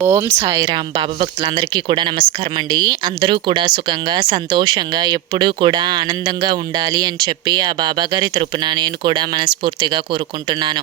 ఓం సాయిరామ్ బాబా భక్తులందరికీ కూడా నమస్కారం అండి అందరూ కూడా సుఖంగా సంతోషంగా ఎప్పుడూ కూడా ఆనందంగా ఉండాలి అని చెప్పి ఆ బాబాగారి తరపున నేను కూడా మనస్ఫూర్తిగా కోరుకుంటున్నాను.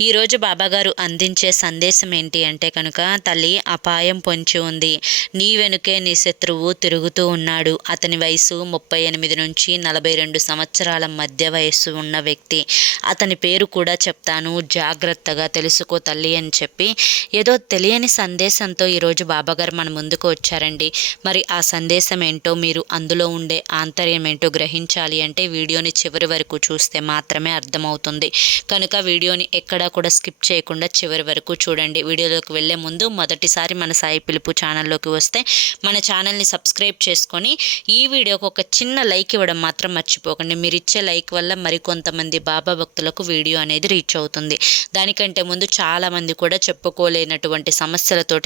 ఈరోజు బాబాగారు అందించే సందేశం ఏంటి అంటే కనుక తల్లి అపాయం పొంచి ఉంది. నీ వెనుకే నీ శత్రువు తిరుగుతూ ఉన్నాడు. అతని వయసు ముప్పై ఎనిమిది నుంచి నలభై రెండు సంవత్సరాల మధ్య వయస్సు ఉన్న వ్యక్తి. అతని పేరు కూడా చెప్తాను. జాగ్రత్తగా తెలుసుకో తల్లి అని చెప్పి ఏదో తెలియని సందేశం సందేశంతో ఈరోజు బాబాగారు మన ముందుకు వచ్చారండి. మరి ఆ సందేశం ఏంటో మీరు అందులో ఉండే ఆంతర్యం ఏంటో గ్రహించాలి అంటే వీడియోని చివరి వరకు చూస్తే మాత్రమే అర్థమవుతుంది. కనుక వీడియోని ఎక్కడా కూడా స్కిప్ చేయకుండా చివరి వరకు చూడండి. వీడియోలోకి వెళ్ళే ముందు మొదటిసారి మన సాయి పిలుపు ఛానల్లోకి వస్తే మన ఛానల్ని సబ్స్క్రైబ్ చేసుకొని ఈ వీడియోకి ఒక చిన్న లైక్ ఇవ్వడం మాత్రం మర్చిపోకండి. మీరు ఇచ్చే లైక్ వల్ల మరికొంతమంది బాబా భక్తులకు వీడియో అనేది రీచ్ అవుతుంది. దానికంటే ముందు చాలామంది కూడా చెప్పుకోలేనటువంటి సమస్యలతోటి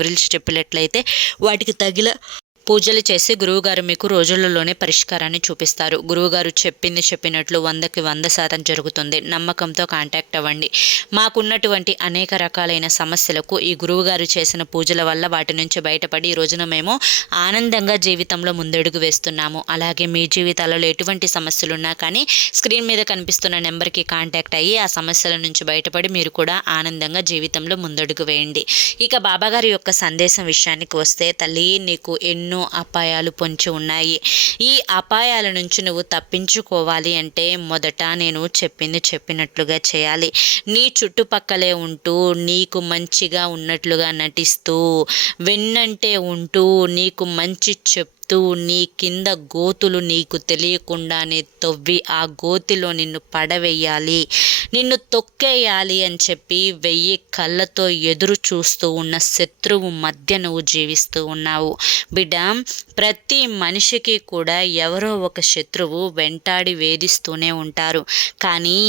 వివరించి చెప్పినట్లయితే వాటికి తగిన పూజలు చేసి గురువుగారు మీకు రోజులలోనే పరిష్కారాన్ని చూపిస్తారు. గురువుగారు చెప్పింది చెప్పినట్లు వందకి వంద శాతం జరుగుతుంది. నమ్మకంతో కాంటాక్ట్ అవ్వండి. మాకున్నటువంటి అనేక రకాలైన సమస్యలకు ఈ గురువుగారు చేసిన పూజల వల్ల వాటి నుంచి బయటపడి ఈ రోజున మేము ఆనందంగా జీవితంలో ముందడుగు వేస్తున్నాము. అలాగే మీ జీవితాలలో ఎటువంటి సమస్యలు ఉన్నా కానీ స్క్రీన్ మీద కనిపిస్తున్న నెంబర్కి కాంటాక్ట్ అయ్యి ఆ సమస్యల నుంచి బయటపడి మీరు కూడా ఆనందంగా జీవితంలో ముందడుగు వేయండి. ఇక బాబాగారి యొక్క సందేశం విషయానికి వస్తే తల్లి నీకు ఎన్నో ఎన్నో అపాయాలు పొంచి ఉన్నాయి. ఈ అపాయాల నుంచి నువ్వు తప్పించుకోవాలి అంటే మొదట నేను చెప్పింది చెప్పినట్లుగా చేయాలి. నీ చుట్టుపక్కలే ఉంటూ నీకు మంచిగా ఉన్నట్లుగా నటిస్తూ వెన్నంటే ఉంటూ నీకు మంచి చెప్ ఎత్తు నీ కింద గోతులు నీకు తెలియకుండానే తవ్వి ఆ గోతిలో నిన్ను పడవేయాలి. నిన్ను తొక్కేయాలి అని చెప్పి వెయ్యి కళ్ళతో ఎదురు చూస్తూ ఉన్న శత్రువు మధ్య నువ్వు జీవిస్తూ ఉన్నావు. బిడ్డ ప్రతి మనిషికి కూడా ఎవరో ఒక శత్రువు వెంటాడి వేధిస్తూనే ఉంటారు. కానీ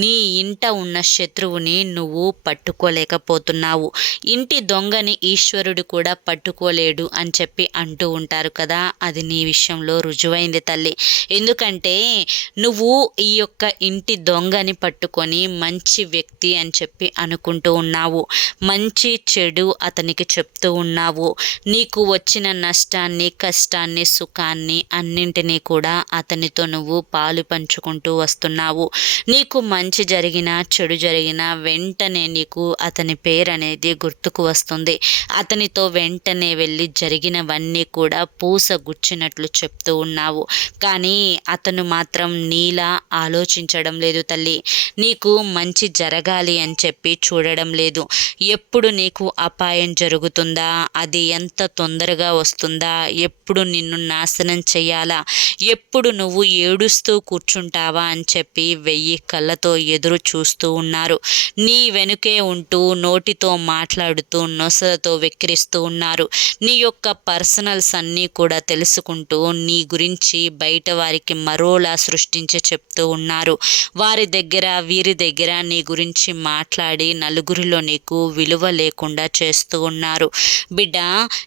నీ ఇంట ఉన్న శత్రువుని నువ్వు పట్టుకోలేకపోతున్నావు. ఇంటి దొంగని ఈశ్వరుడు కూడా పట్టుకోలేడు అని చెప్పి అంటూ ఉంటారు కదా. అది నీ విషయంలో రుజువైంది తల్లి. ఎందుకంటే నువ్వు ఈ యొక్క ఇంటి దొంగని పట్టుకొని మంచి వ్యక్తి అని చెప్పి అనుకుంటూ ఉన్నావు. మంచి చెడు అతనికి చెప్తూ ఉన్నావు. నీకు వచ్చిన నష్టాన్ని కష్టాన్ని సుఖాన్ని అన్నింటినీ కూడా అతనితో నువ్వు పాలు పంచుకుంటూ వస్తున్నావు. నీకు మంచి జరిగినా చెడు జరిగినా వెంటనే నీకు అతని పేరు అనేది గుర్తుకు వస్తుంది. అతనితో వెంటనే వెళ్ళి జరిగినవన్నీ కూడా పూస గుచ్చినట్లు చెప్తూ ఉన్నావు. కానీ అతను మాత్రం నీలా ఆలోచించడం లేదు తల్లి. నీకు మంచి జరగాలి అని చెప్పి చూడడం లేదు. ఎప్పుడు నీకు అపాయం జరుగుతుందా? అది ఎంత తొందరగా వస్తుందా? ఎప్పుడు నిన్ను నాశనం చేయాలా? ఎప్పుడు నువ్వు ఏడుస్తూ కూర్చుంటావా? అని చెప్పి వెయ్యి కళ్ళతో ఎదురు చూస్తూ ఉన్నారు. నీ వెనుకే ఉంటూ నోటితో మాట్లాడుతూ నొసలతో వెక్కిరిస్తూ ఉన్నారు. నీ యొక్క పర్సనల్స్ అన్నీ కూడా తెలుసుకుంటూ నీ గురించి బయట వారికి మరోలా సృష్టించి చెప్తూ ఉన్నారు. వారి దగ్గర వీరి దగ్గర నీ గురించి మాట్లాడి నలుగురిలో నీకు విలువ లేకుండా చేస్తూ ఉన్నారు. బిడ్డ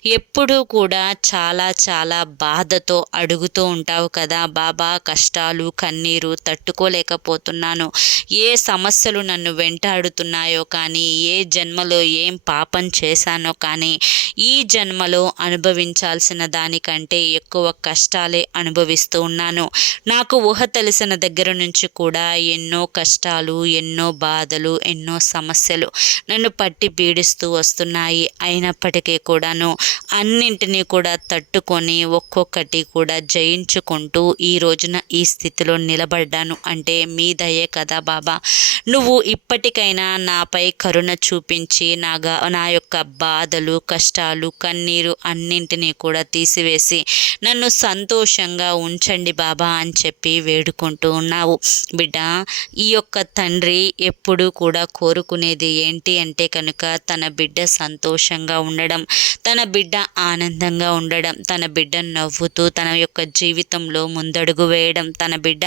ఎప్పుడూ కూడా చాలా చాలా బాధతో అడుగుతూ ఉంటావు కదా బాబా. కష్టాలు కన్నీరు తట్టుకోలేకపోతున్నాను. ఏ సమస్యలు నన్ను వెంటాడుతున్నాయో కానీ ఏ జన్మలో ఏం పాపం చేశానో కానీ ఈ జన్మలో అనుభవించాల్సిన కంటే ఎక్కువ కష్టాలే అనుభవిస్తూ ఉన్నాను. నాకు ఊహ తెలిసిన దగ్గర నుంచి కూడా ఎన్నో కష్టాలు ఎన్నో బాధలు ఎన్నో సమస్యలు నన్ను పట్టి పీడిస్తూ వస్తున్నాయి. అయినప్పటికీ కూడాను అన్నింటినీ కూడా తట్టుకొని ఒక్కొక్కటి కూడా జయించుకుంటూ ఈ రోజున ఈ స్థితిలో నిలబడ్డాను. అంటే మీ దయే కదా బాబా. నువ్వు ఇప్పటికైనా నాపై కరుణ చూపించి నాగా నా యొక్క బాధలు కష్టాలు కన్నీరు అన్నింటినీ కూడా తీసివేసి చేసి నన్ను సంతోషంగా ఉంచండి బాబా అని చెప్పి వేడుకుంటూ ఉన్నావు. బిడ్డ ఈ యొక్క తండ్రి ఎప్పుడూ కూడా కోరుకునేది ఏంటి అంటే కనుక తన బిడ్డ సంతోషంగా ఉండడం తన బిడ్డ ఆనందంగా ఉండడం తన బిడ్డ నవ్వుతూ తన యొక్క జీవితంలో ముందడుగు వేయడం తన బిడ్డ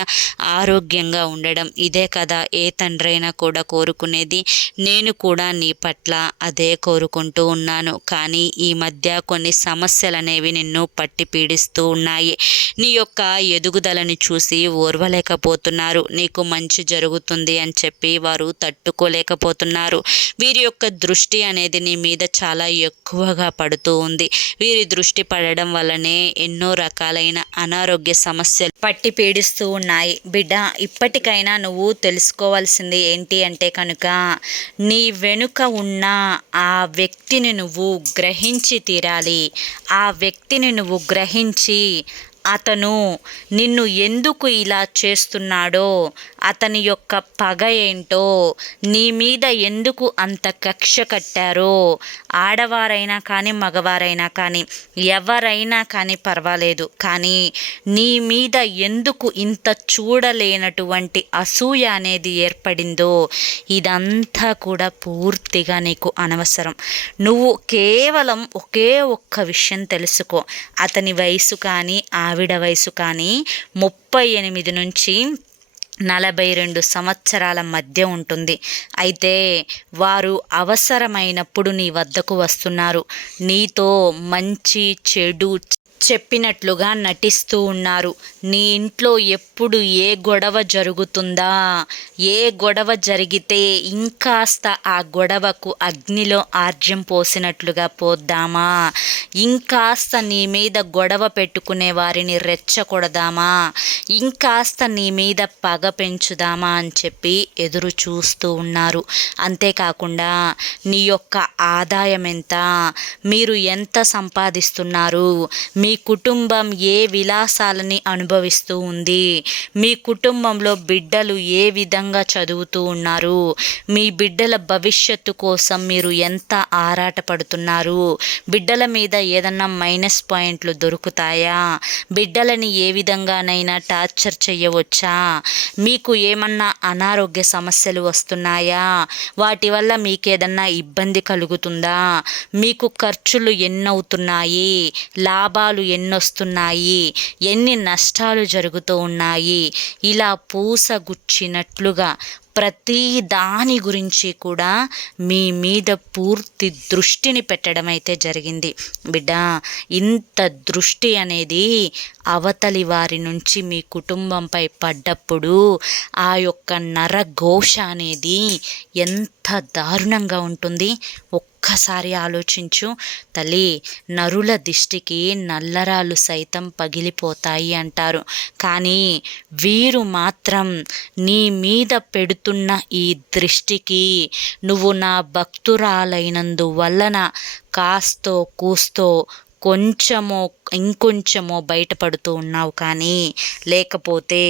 ఆరోగ్యంగా ఉండడం ఇదే కదా ఏ తండ్రైనా కూడా కోరుకునేది. నేను కూడా నీ పట్ల అదే కోరుకుంటూ ఉన్నాను. కానీ ఈ మధ్య కొన్ని సమస్యలు అనేవి నిన్ను పట్టి పీడిస్తూ ఉన్నాయి. నీ యొక్క ఎదుగుదలని చూసి ఓర్వలేకపోతున్నారు. నీకు మంచి జరుగుతుంది అని చెప్పి వారు తట్టుకోలేకపోతున్నారు. వీరి యొక్క దృష్టి అనేది నీ మీద చాలా ఎక్కువగా పడుతూ ఉంది. వీరి దృష్టి పడడం వల్లనే ఎన్నో రకాలైన అనారోగ్య సమస్యలు పట్టి పీడిస్తూ ఉన్నాయి. బిడ్డ ఇప్పటికైనా నువ్వు తెలుసుకోవాల్సింది ఏంటి అంటే కనుక నీ వెనుక ఉన్న ఆ వ్యక్తిని నువ్వు గ్రహించి తీరాలి. ఆ వ్యక్తిని నువ్వు గ్రహించి అతను నిన్ను ఎందుకు ఇలా చేస్తున్నాడో అతని యొక్క పగ ఏంటో నీ మీద ఎందుకు అంత కక్ష కట్టారో ఆడవారైనా కానీ మగవారైనా కానీ ఎవరైనా కానీ పర్వాలేదు. కానీ నీ మీద ఎందుకు ఇంత చూడలేనటువంటి అసూయ అనేది ఏర్పడిందో ఇదంతా కూడా పూర్తిగా నీకు అనవసరం. నువ్వు కేవలం ఒకే ఒక్క విషయం తెలుసుకో. అతని వయసు కానీ ఆ ఆవిడ వయసు కానీ ముప్పై ఎనిమిది నుంచి నలభై రెండు సంవత్సరాల మధ్య ఉంటుంది. అయితే వారు అవసరమైనప్పుడు నీ వద్దకు వస్తున్నారు. నీతో మంచి చెడు చెప్పినట్లుగా నటిస్తూ ఉన్నారు. నీ ఇంట్లో ఎప్పుడు ఏ గొడవ జరుగుతుందా? ఏ గొడవ జరిగితే ఇంకాస్త ఆ గొడవకు అగ్నిలో ఆర్జ్యం పోసినట్లుగా పోద్దామా? ఇంకాస్త నీ మీద గొడవ పెట్టుకునే వారిని రెచ్చకూడదామా ఇంకాస్త నీ మీద పగ పెంచుదామా అని చెప్పి ఎదురు చూస్తూ ఉన్నారు. అంతేకాకుండా నీ యొక్క ఆదాయం ఎంత మీరు ఎంత సంపాదిస్తున్నారు? మీ కుటుంబం ఏ విలాసాలని అనుభవిస్తూ ఉంది? మీ కుటుంబంలో బిడ్డలు ఏ విధంగా చదువుతూ ఉన్నారు? మీ బిడ్డల భవిష్యత్తు కోసం మీరు ఎంత ఆరాటపడుతున్నారు? బిడ్డల మీద ఏదన్నా మైనస్ పాయింట్లు దొరుకుతాయా? బిడ్డలని ఏ విధంగానైనా టార్చర్ చేయవచ్చా? మీకు ఏమన్నా అనారోగ్య సమస్యలు వస్తున్నాయా? వాటి వల్ల మీకేదన్నా ఇబ్బంది కలుగుతుందా? మీకు ఖర్చులు ఎన్నవుతున్నాయి? లాభాలు ఎన్నొస్తున్నాయి ఎన్ని నష్టాలు జరుగుతూ ఉన్నాయి ఇలా పూసగుచ్చినట్లుగా ప్రతి దాని గురించి కూడా మీ మీద పూర్తి దృష్టిని పెట్టడం అయితే జరిగింది. బిడ్డ ఇంత దృష్టి అనేది అవతలి వారి నుంచి మీ కుటుంబంపై పడ్డప్పుడు ఆ యొక్క నరఘోష అనేది ఎంత దారుణంగా ఉంటుంది. ఒక్కసారి ఆలోచించు. తల్లి నరుల దిష్టికి నల్లరాలు సైతం పగిలిపోతాయి అంటారు. కానీ వీరు మాత్రం నీ మీద పెడుతున్న ఈ దృష్టికి నువ్వు నా భక్తురాలైనందు వలన కాస్తో కూస్తో కొంచెమో ఇంకొంచెమో బయటపడుతూ ఉన్నావు కానీ లేకపోతే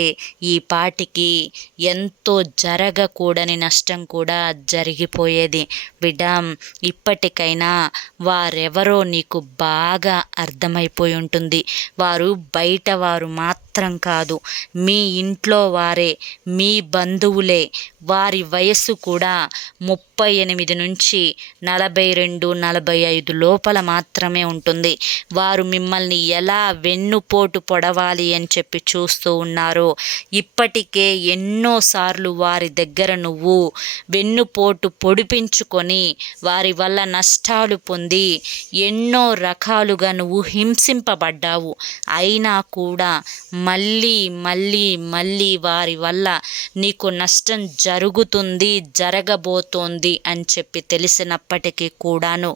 ఈ పాటికి ఎంతో జరగకూడని నష్టం కూడా జరిగిపోయేది. బిడ్డ ఇప్పటికైనా వారెవరో నీకు బాగా అర్థమైపోయి ఉంటుంది. వారు బయట వారు మాత్రం కాదు. మీ ఇంట్లో వారే మీ బంధువులే. వారి వయస్సు కూడా ముప్పై ఎనిమిది నుంచి నలభై రెండు నలభై ఐదు లోపల మాత్రమే ఉంటుంది. వారు మిమ్మల్ని ఎలా వెన్నుపోటు పొడవాలి అని చెప్పి చూస్తూ ఉన్నారో ఇప్పటికే ఎన్నోసార్లు వారి దగ్గర నువ్వు వెన్నుపోటు పొడిపించుకొని వారి వల్ల నష్టాలు పొంది ఎన్నో రకాలుగా నువ్వు హింసింపబడ్డావు. అయినా కూడా మళ్ళీ మళ్ళీ మళ్ళీ వారి వల్ల నీకు నష్టం జరుగుతుంది జరగబోతోంది అని చెప్పి తెలిసినప్పటికీ కూడాను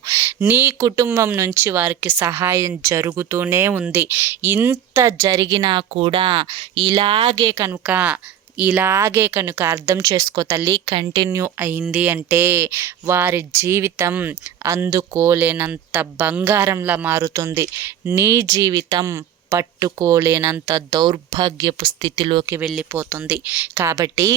నీ కుటుంబం నుంచి వారికి సహాయం జరుగుతూనే ఉంది. ఇంత జరిగినా కూడా ఇలాగే కనుక ఇలాగే కనుక అర్థం చేసుకో తల్లి కంటిన్యూ అయింది అంటే వారి జీవితం అందుకోలేనంత బంగారంలా మారుతుంది. నీ జీవితం పట్టుకోలేనంత దౌర్భాగ్యపు స్థితిలోకి వెళ్ళిపోతుంది. కాబట్టి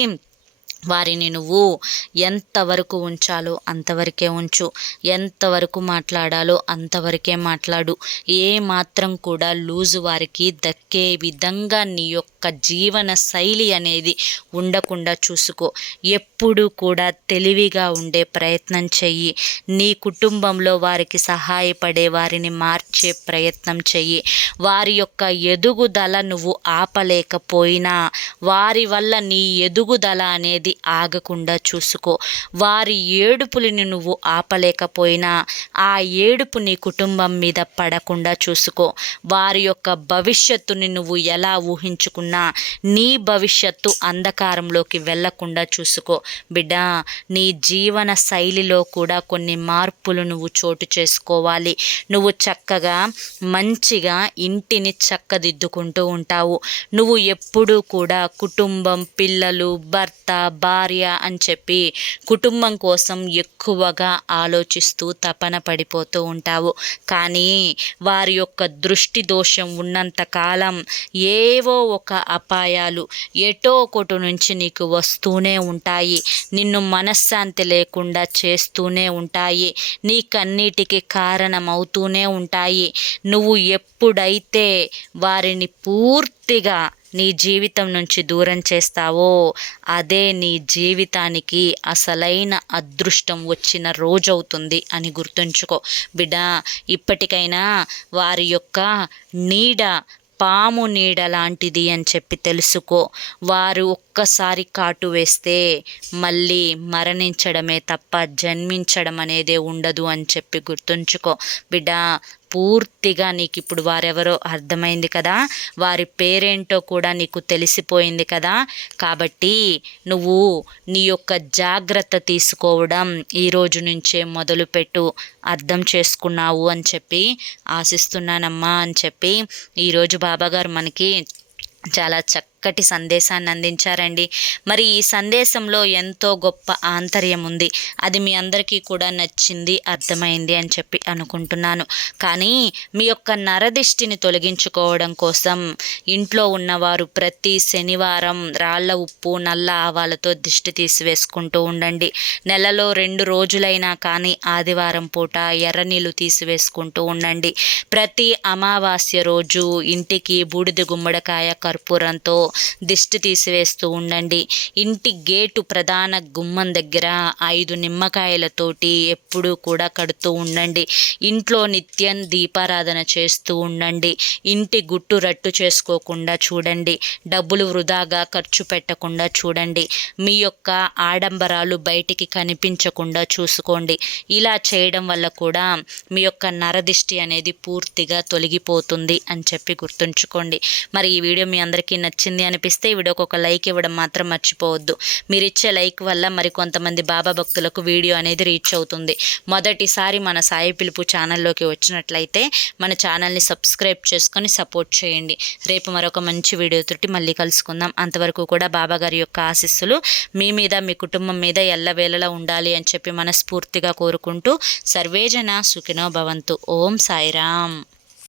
వారిని నువ్వు ఎంతవరకు ఉంచాలో అంతవరకే ఉంచు. ఎంతవరకు మాట్లాడాలో అంతవరకే మాట్లాడు. ఏ మాత్రం కూడా లూజు వారికి దక్కే విధంగా నీ యొక్క జీవన శైలి అనేది ఉండకుండా చూసుకో. ఎప్పుడు కూడా తెలివిగా ఉండే ప్రయత్నం చెయ్యి. నీ కుటుంబంలో వారికి సహాయపడే వారిని మార్చే ప్రయత్నం చెయ్యి. వారి యొక్క ఎదుగుదల నువ్వు ఆపలేకపోయినా వారి వల్ల నీ ఎదుగుదల అనేది ఆగకుండా చూసుకో. వారి ఏడుపులని నువ్వు ఆపలేకపోయినా ఆ ఏడుపు నీ కుటుంబం మీద పడకుండా చూసుకో. వారి యొక్క భవిష్యత్తుని నువ్వు ఎలా ఊహించుకున్నా నీ భవిష్యత్తు అంధకారంలోకి వెళ్ళకుండా చూసుకో. బిడ్డ నీ జీవన శైలిలో కూడా కొన్ని మార్పులు నువ్వు చోటు చేసుకోవాలి. నువ్వు చక్కగా మంచిగా ఇంటిని చక్కదిద్దుకుంటూ ఉంటావు. నువ్వు ఎప్పుడూ కూడా కుటుంబం పిల్లలు భర్త భార్య అని చెప్పి కుటుంబం కోసం ఎక్కువగా ఆలోచిస్తూ తపన పడిపోతూ ఉంటావు. కానీ వారి యొక్క దృష్టి దోషం ఉన్నంత కాలం ఏవో ఒక అపాయాలు ఎటో ఒకటి నుంచి నీకు వస్తూనే ఉంటాయి. నిన్ను మనశ్శాంతి లేకుండా చేస్తూనే ఉంటాయి. నీకన్నిటికీ కారణమవుతూనే ఉంటాయి. నువ్వు ఎప్పుడైతే వారిని పూర్తిగా నీ జీవితం నుంచి దూరం చేస్తావో అదే నీ జీవితానికి అసలైన అదృష్టం వచ్చిన రోజవుతుంది అని గుర్తుంచుకో. బిడ్డ ఇప్పటికైనా వారి యొక్క నీడ పాము నీడ లాంటిది అని చెప్పి తెలుసుకో. వారు ఒక్కసారి కాటు వేస్తే మళ్ళీ మరణించడమే తప్ప జన్మించడం అనేదే ఉండదు అని చెప్పి గుర్తుంచుకో. బిడ్డ పూర్తిగా నీకు ఇప్పుడు వారెవరో అర్థమైంది కదా? వారి పేరేంటో కూడా నీకు తెలిసిపోయింది కదా? కాబట్టి నువ్వు నీ యొక్క జాగ్రత్త తీసుకోవడం ఈరోజు నుంచే మొదలుపెట్టు. అర్థం చేసుకున్నావు అని చెప్పి ఆశిస్తున్నానమ్మా అని చెప్పి ఈరోజు బాబాగారు మనకి చాలా చక్క చక్కటి సందేశాన్ని అందించారండి. మరి ఈ సందేశంలో ఎంతో గొప్ప ఆంతర్యం ఉంది. అది మీ అందరికీ కూడా నచ్చింది అర్థమైంది అని చెప్పి అనుకుంటున్నాను. కానీ మీ యొక్క నరదిష్టిని తొలగించుకోవడం కోసం ఇంట్లో ఉన్నవారు ప్రతి శనివారం రాళ్ళ ఉప్పు నల్ల ఆవాలతో దిష్టి తీసివేసుకుంటూ ఉండండి. నెలలో రెండు రోజులైనా కానీ ఆదివారం పూట ఎర్ర నీళ్ళు తీసివేసుకుంటూ ఉండండి. ప్రతి అమావాస్య రోజు ఇంటికి బూడిద గుమ్మడికాయ కర్పూరంతో దిష్టి తీసివేస్తూ ఉండండి. ఇంటి గేటు ప్రధాన గుమ్మం దగ్గర ఐదు నిమ్మకాయలతోటి ఎప్పుడూ కూడా కడుతూ ఉండండి. ఇంట్లో నిత్యం దీపారాధన చేస్తూ ఉండండి. ఇంటి గుట్టు రట్టు చేసుకోకుండా చూడండి. డబ్బులు వృధాగా ఖర్చు పెట్టకుండా చూడండి. మీ యొక్క ఆడంబరాలు బయటికి కనిపించకుండా చూసుకోండి. ఇలా చేయడం వల్ల కూడా మీ యొక్క నరదిష్టి అనేది పూర్తిగా తొలగిపోతుంది అని చెప్పి గుర్తుంచుకోండి. మరి ఈ వీడియో మీ అందరికీ నచ్చింది అనిపిస్తే ఈ వీడియోకి ఒక లైక్ ఇవ్వడం మాత్రం మర్చిపోవద్దు. మీరు ఇచ్చే లైక్ వల్ల మరి కొంతమంది బాబా భక్తులకు వీడియో అనేది రీచ్ అవుతుంది. మొదటిసారి మన సాయి పిలుపు ఛానల్లోకి వచ్చినట్లయితే మన ఛానల్ని సబ్స్క్రైబ్ చేసుకొని సపోర్ట్ చేయండి. రేపు మరొక మంచి వీడియోతోటి మళ్ళీ కలుసుకుందాం. అంతవరకు కూడా బాబా గారి యొక్క ఆశీస్సులు మీ మీద మీ కుటుంబం మీద ఎల్లవేళలా ఉండాలి అని చెప్పి మనస్ఫూర్తిగా కోరుకుంటూ సర్వేజన సుఖినో భవంతు. ఓం సాయిరామ్.